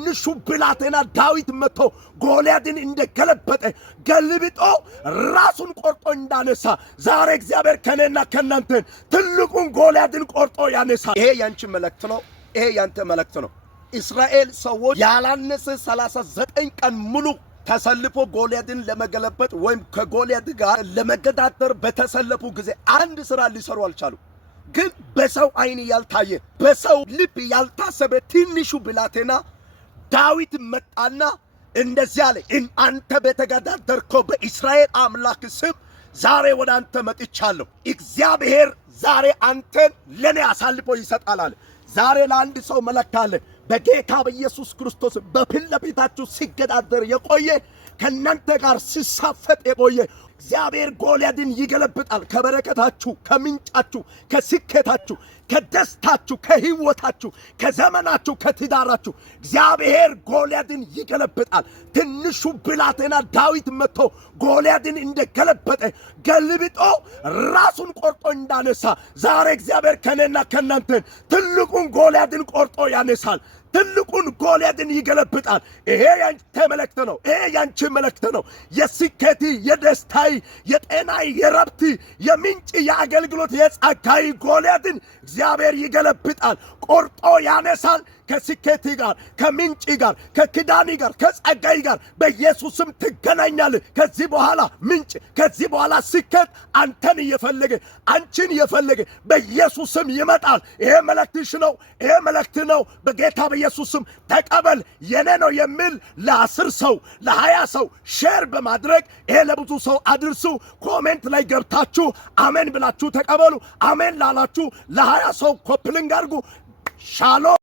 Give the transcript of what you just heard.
ትንሹ ብላቴና ዳዊት መጥቶ ጎልያድን እንደገለበጠ ገልብጦ ራሱን ቆርጦ እንዳነሳ ዛሬ እግዚአብሔር ከኔና ከናንተ ትልቁን ጎልያድን ቆርጦ ያነሳ። ይሄ ያንቺ መልእክት ነው። ይሄ ያንተ መልእክት ነው። እስራኤል ሰዎች ያላነሰ 39 ቀን ሙሉ ተሰልፎ ጎልያድን ለመገለበጥ ወይም ከጎልያድ ጋር ለመገዳደር በተሰለፉ ጊዜ አንድ ስራ ሊሰሩ አልቻሉ። ግን በሰው አይን ያልታየ በሰው ልብ ያልታሰበ ትንሹ ብላቴና ዳዊት መጣና እንደዚህ አለ፣ አንተ በተገዳደርከው በእስራኤል አምላክ ስም ዛሬ ወደ አንተ መጥቻለሁ። እግዚአብሔር ዛሬ አንተን ለኔ አሳልፎ ይሰጣል አለ። ዛሬ ለአንድ ሰው መልእክት አለ። በጌታ በኢየሱስ ክርስቶስ በፊት ለፊታችሁ ሲገዳደር የቆየ ከእናንተ ጋር ሲሳፈጥ የቆየ እግዚአብሔር ጎልያድን ይገለብጣል። ከበረከታችሁ፣ ከምንጫችሁ፣ ከስኬታችሁ፣ ከደስታችሁ፣ ከህይወታችሁ፣ ከዘመናችሁ፣ ከትዳራችሁ እግዚአብሔር ጎልያድን ይገለብጣል። ትንሹ ብላቴና ዳዊት መጥቶ ጎልያድን እንደገለበጠ ገልብጦ ራሱን ቆርጦ እንዳነሳ ዛሬ እግዚአብሔር ከኔና ከናንተ ትልቁን ጎልያድን ቆርጦ ያነሳል። ትልቁን ጎልያድን ይገለብጣል። ይሄ ያንተ መልእክት ነው። ይሄ ያንቺ መልእክት ነው። የስኬት፣ የደስታይ፣ የጤናይ፣ የረብት፣ የምንጭ፣ የአገልግሎት፣ የጸጋይ ጎልያድን እግዚአብሔር ይገለብጣል፣ ቆርጦ ያነሳል። ከስኬት ጋር፣ ከምንጭ ጋር፣ ከክዳኒ ጋር፣ ከጸጋይ ጋር በኢየሱስም ትገናኛለህ። ከዚህ በኋላ ምንጭ፣ ከዚህ በኋላ ስኬት አንተን እየፈለገ አንቺን እየፈለገ በኢየሱስም ይመጣል። ይሄ መልእክትሽ ነው። ይሄ መልእክት ነው። በጌታ በኢየሱስም ተቀበል። የኔ ነው የሚል ለ10 ሰው ለ20 ሰው ሼር በማድረግ ይሄ ለብዙ ሰው አድርሱ። ኮሜንት ላይ ገብታችሁ አሜን ብላችሁ ተቀበሉ። አሜን ላላችሁ ለ20 ሰው ኮፕሊንግ አድርጉ። ሻሎም